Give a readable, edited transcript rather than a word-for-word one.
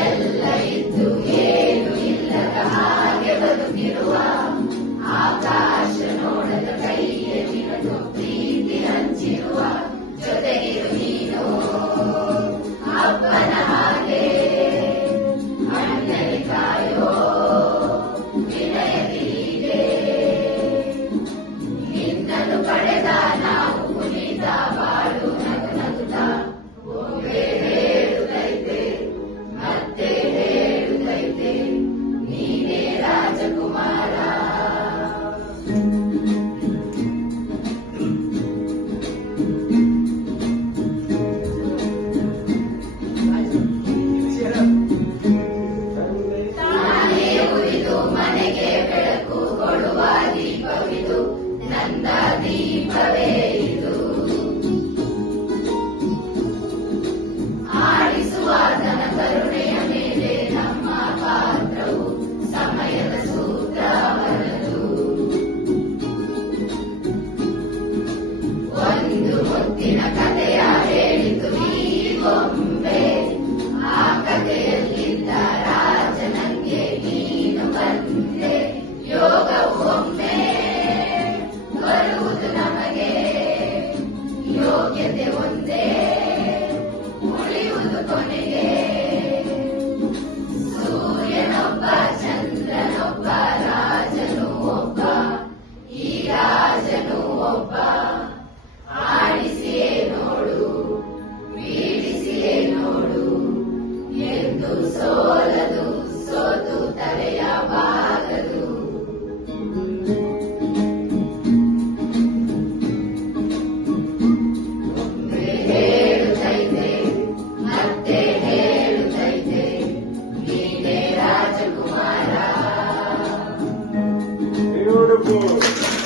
ಎಲ್ಲ ಇದ್ದು ಏನು ಇಲ್ಲದ ಹಾಗೆ ಬದುಕಿರುವ ಆಕಾಶ ನೋಡದ ಕೈಯ ಹಿಡಿದು ಪ್ರೀತಿ ಹಂಚಿರುವ ಜೊತೆಗಿರು ನೀನು ಅಪ್ಪನ ಹಾಗೆ ಅಣ್ಣನೆ ಕಾಯೋ ವಿನಯದೀಗೆ ನಿನ್ನನ್ನು ಪಡೆದ ನಾವು ಕುಣಿತ ಬಾಳು ನಗು ನಗುತ್ತ ಒಮ್ಮೆ ಹೇಳುತ್ತೈತೆ ಮತ್ತೆ ಹೇಳುತ್ತೈತೆ ನೀನೇ ರಾಜಕುಮಾರ. ತಾನೇ ಉರಿದು ಮನೆಗೆ ಬೆಳಕು ಕೊಡುವ ದೀಪವಿದು ನಂದ ದೀಪವೇ ಇದು. ಆಡಿಸುವ ತನ ಕರುಣೆಯ ಮೇಲೆ ನಮ್ಮ ಪಾತ್ರವು ಸಮಯದ ಸೂತ್ರವರದು. ಒಂದು ಮುತ್ತಿನ ಕಥೆಯ ಹೇಳಿತು ಈ ಗೊಂಬೆ, ಆ ಕಥೆಯಲ್ಲಿದ್ದ ರಾಜನಂಗೆ ನೀನು ಬಂದೆ. ಯೋಗವು ಒಮ್ಮೆ ಬರುವುದು ನಮಗೆ, ಯೋಗ್ಯತೆ ಒಂದೇ ಉಳಿಯುವುದು ಕೊನೆಗೆ. ಸೂರ್ಯನೊಬ್ಬ ಚಂದ್ರನೊಬ್ಬ ರಾಜನು ಒಬ್ಬ, ಈ ರಾಜನು ಒಬ್ಬ. ಆಡಿಸಿಯೇ ನೋಡು ಬೀಳಿಸಿಯೇ ನೋಡು ಎಂದು ಸೋಲದು ಸೋತು ತಲೆಯಬಾರದು. ಒಮ್ಮೆ ಹೇಳುತ್ತೈತೆ ಮತ್ತೆ ಹೇಳುತ್ತೈತೆ ನೀನೇ ರಾಜಕುಮಾರ. Beautiful.